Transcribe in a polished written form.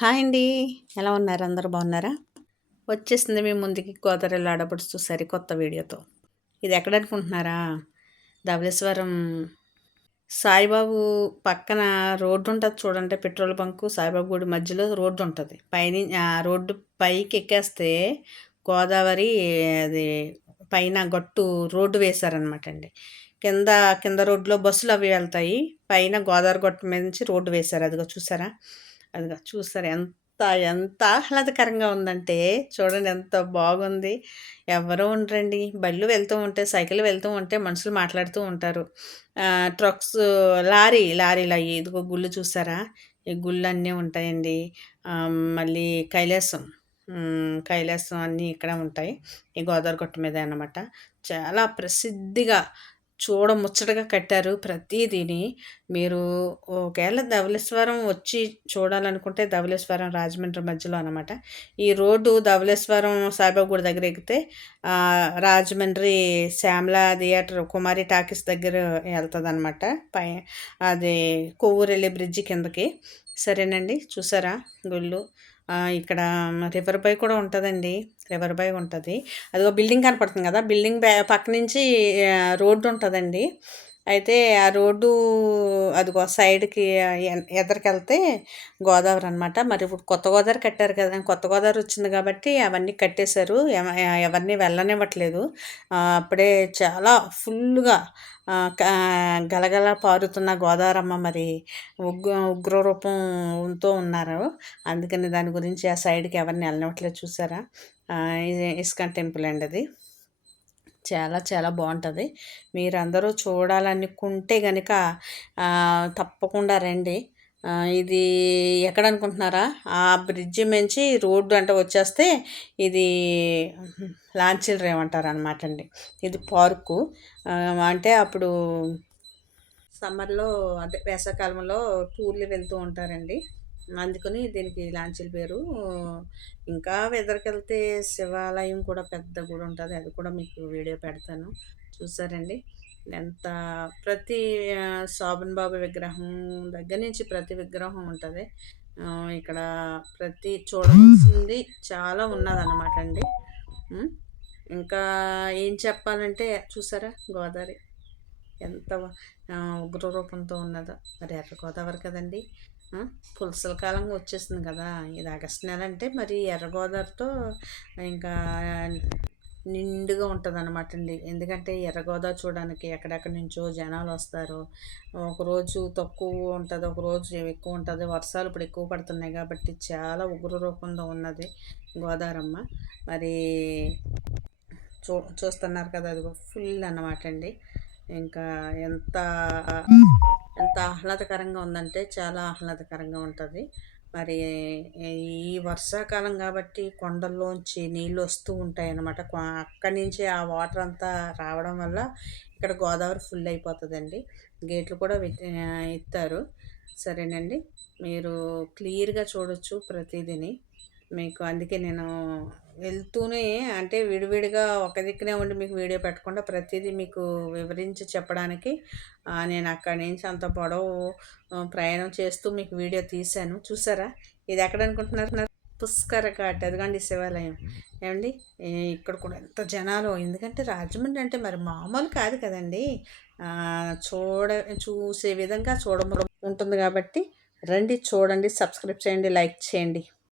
Hi అండి. ఎలా ఉన్నారు? అందరూ బాగున్నారా? వచ్చేసింది మీ ముందుకి గోదావరిలో ఆడపడుచు సరికొత్త వీడియోతో. ఇది ఎక్కడనుకుంటున్నారా? ధవళేశ్వరం సాయిబాబు పక్కన రోడ్డు ఉంటుంది చూడండి. పెట్రోల్ బంకు సాయిబాబు గుడి మధ్యలో రోడ్డు ఉంటుంది. రోడ్డు పైకి ఎక్కేస్తే గోదావరి అది పైన గట్టు రోడ్డు వేశారనమాట అండి. కింద కింద రోడ్లో బస్సులు అవి వెళ్తాయి. పైన గోదావరి గట్టు మీద నుంచి రోడ్డు వేశారు. అదిగో చూసారా? అదిగో చూసారా? ఎంత ఎంత ఆహ్లాదకరంగా ఉందంటే చూడండి, ఎంత బాగుంది. ఎవరో ఉండరండి. బళ్ళు వెళ్తూ ఉంటే, సైకిల్ వెళ్తూ ఉంటే మనుషులు మాట్లాడుతూ ఉంటారు. ట్రక్స్, లారీలు అయ్యి ఇదిగో గుళ్ళు చూసారా? ఈ గుళ్ళన్నీ ఉంటాయండి. మళ్ళీ కైలాసం అన్నీ ఇక్కడ ఉంటాయి. ఈ గోదావరి గట్టు మీద అన్నమాట. చాలా ప్రసిద్ధిగా చూడముచ్చటగా కట్టారు ప్రతిదీని. మీరు ఒకవేళ ధవళేశ్వరం వచ్చి చూడాలనుకుంటే ధవళేశ్వరం రాజమండ్రి మధ్యలో అనమాట. ఈ రోడ్డు ధవళేశ్వరం సాయిబాబా గుడి దగ్గర ఎక్కితే రాజమండ్రి శ్యామల థియేటర్ కుమారి టాకీస్ దగ్గర వెళ్తుంది అనమాట. అది కొవ్వూరెల్లి బ్రిడ్జి కిందకి. సరేనండి, చూసారా గుళ్ళు? ఇక్కడ రివర్ బై కూడా ఉంటుందండి. రివర్ బై ఉంటుంది. అదిగో బిల్డింగ్ కనపడుతుంది కదా, బిల్డింగ్ పక్క నుంచి రోడ్డు ఉంటుందండి. అయితే ఆ రోడ్డు అదిగో సైడ్కి ఎదరికెళ్తే గోదావరి అనమాట. మరి ఇప్పుడు కొత్త గోదావరి కట్టారు కదా, కొత్త గోదావరి వచ్చింది కాబట్టి అవన్నీ కట్టేశారు. ఎవరిని వెళ్ళనివ్వట్లేదు. అప్పుడే చాలా ఫుల్గా గలగల పారుతున్న గోదావరమ్మ మరి ఉగ్రరూపంతో ఉన్నారు. అందుకని దాని గురించి ఆ సైడ్కి ఎవరిని వెళ్ళనివ్వట్లేదు. చూసారా? ఇది ఇస్కాన్ టెంపుల్ అండి. అది చాలా చాలా బాగుంటుంది. మీరందరూ చూడాలనుకుంటే కనుక తప్పకుండా రండి. ఇది ఎక్కడ అనుకుంటున్నారా? ఆ బ్రిడ్జి నుంచి రోడ్డు అంటే వచ్చేస్తే ఇది లాంచీల రేవ్ అంటారు అనమాట అండి. ఇది పార్కు. అంటే అప్పుడు సమ్మర్లో, అదే వేసవికాలంలో టూర్లు వెళ్తూ ఉంటారండి. అందుకని దీనికి లాంచీల పేరు. ఇంకా వెదరికెళ్తే శివాలయం కూడా పెద్ద గుడి ఉంటుంది. అది కూడా మీకు వీడియో పెడతాను. చూసారండి ఎంత ప్రతి శోభన్ బాబు విగ్రహం దగ్గర నుంచి ప్రతి విగ్రహం ఉంటుంది ఇక్కడ. ప్రతి చూడవలసింది చాలా ఉన్నదన్నమాట అండి. ఇంకా ఏం చెప్పాలంటే చూసారా గోదావరి ఎంత ఉగ్రరూపంతో ఉన్నదో. మరి ఎర్ర గోదావరి కదండి. పులసల కాలం వచ్చేస్తుంది కదా, ఇది ఆగస్టు నెల అంటే మరి ఎర్ర గోదావరితో ఇంకా నిండుగా ఉంటుంది అనమాట అండి. ఎందుకంటే ఎర్ర గోదావరి చూడడానికి ఎక్కడెక్కడి నుంచో జనాలు వస్తారు. ఒకరోజు తక్కువ ఉంటుంది, ఒకరోజు ఎక్కువ ఉంటుంది. వర్షాలు ఇప్పుడు ఎక్కువ పడుతున్నాయి కాబట్టి చాలా ఉగ్ర రూపంలో ఉన్నది గోదావరమ్మ. మరి చూస్తున్నారు కదా, అదిగో ఫుల్ అన్నమాట అండి. ఇంకా ఎంత ఎంత ఆహ్లాదకరంగా ఉందంటే చాలా ఆహ్లాదకరంగా ఉంటుంది. మరి ఈ వర్షాకాలం కాబట్టి కొండల్లోంచి నీళ్ళు వస్తూ ఉంటాయి అన్నమాట. అక్కడి నుంచి ఆ వాటర్ అంతా రావడం వల్ల ఇక్కడ గోదావరి ఫుల్ అయిపోతుందండి. గేట్లు కూడా ఎత్తారు. సరేనండి, మీరు క్లియర్గా చూడొచ్చు ప్రతిదీని. మీకు అందుకే నేను వెళ్తూనే అంటే విడివిడిగా ఒక దిక్కునే ఉండి మీకు వీడియో పెట్టకుండా ప్రతిదీ మీకు వివరించి చెప్పడానికి నేను అక్కడి నుంచి అంత పొడవు ప్రయాణం చేస్తూ మీకు వీడియో తీశాను. చూసారా? ఇది ఎక్కడ అనుకుంటున్నారు? పుష్కర ఘాట్. అదిగోండి శివాలయం. ఏమండి, ఇక్కడ కూడా ఎంత జనాలు. ఎందుకంటే రాజమండ్రి అంటే మరి మామూలు కాదు కదండి. చూసే విధంగా ఉంటుంది కాబట్టి రండి, చూడండి, సబ్స్క్రైబ్ చేయండి, లైక్ చేయండి.